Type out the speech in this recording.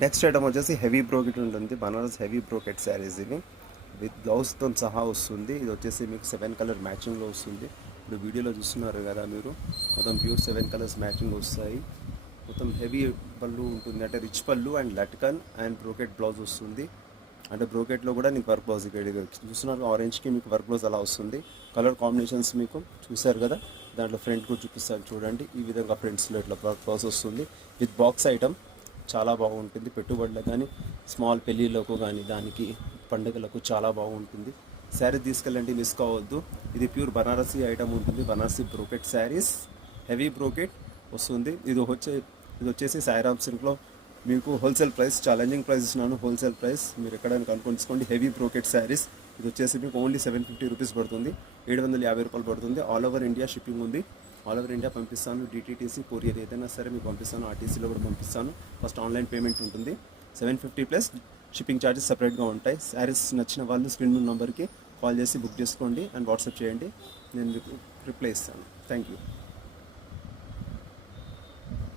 Next item వచ్చేసి heavy brocade ఉంటుంది, Banaras heavy brocade saris ఇవి విత్ బ్లౌజ్తో సహా వస్తుంది. ఇది వచ్చేసి మీకు 7 కలర్ మ్యాచింగ్లో వస్తుంది. ఇప్పుడు వీడియోలో చూస్తున్నారు కదా మీరు, మొత్తం ప్యూర్ 7 కలర్స్ మ్యాచింగ్ వస్తాయి. మొత్తం హెవీ పళ్ళు ఉంటుంది, అంటే రిచ్ పళ్ళు and latkan and brocade blouse వస్తుంది. అంటే బ్రోకెట్లో కూడా నీకు వర్క్ బ్లౌజ్ ఇక్కడ చూస్తున్నారు, ఆరెంజ్కి మీకు వర్క్ బ్లౌజ్ అలా వస్తుంది. కలర్ కాంబినేషన్స్ మీకు చూసారు కదా, దాంట్లో ఫ్రంట్ కూడా చూపిస్తాను చూడండి. ఈ విధంగా ఫ్రంట్స్లో ఇట్లా వర్క్ బ్లౌజ్ వస్తుంది విత్ బాక్స్ ఐటమ్. చాలా బాగుంటుంది పెట్టుబడులకు కానీ, స్మాల్ పెళ్ళిళ్ళకు కానీ, దానికి పండుగలకు చాలా బాగుంటుంది. శారీ తీసుకెళ్ళండి, మిస్ కావద్దు. ఇది ప్యూర్ బనారసీ ఐటమ్ ఉంటుంది, Banarasi brocade saris, heavy brocade వస్తుంది. ఇది వచ్చేసి సాయిరామ్ సిల్క్లో మీకు హోల్సేల్ ప్రైస్, ఛాలెంజింగ్ ప్రైస్ ఇస్తున్నాను. హోల్సేల్ ప్రైస్ మీరు ఎక్కడైనా కనుక్కొని తీసుకోండి. హెవీ బ్రోకెట్ శారీస్ ఇది వచ్చేసి మీకు ఓన్లీ 750 రూపీస్ పడుతుంది, 750 రూపాయలు పడుతుంది. ఆల్ ఓవర్ ఇండియా షిప్పింగ్ ఉంది, ఆల్ ఓవర్ ఇండియా పంపిస్తాను. డిటీటీసీ కొరియర్ ఏదైనా సరే మీకు పంపిస్తాను, ఆర్టీసీలో కూడా పంపిస్తాను. ఫస్ట్ ఆన్లైన్ పేమెంట్ ఉంటుంది, 750 ప్లస్ షిప్పింగ్ ఛార్జెస్ సపరేట్గా ఉంటాయి. శారీస్ నచ్చిన వాళ్ళు స్క్రీన్ నెంబర్కి కాల్ చేసి బుక్ చేసుకోండి అండ్ వాట్సాప్ చేయండి, నేను మీకు రిప్లై ఇస్తాను. Thank you.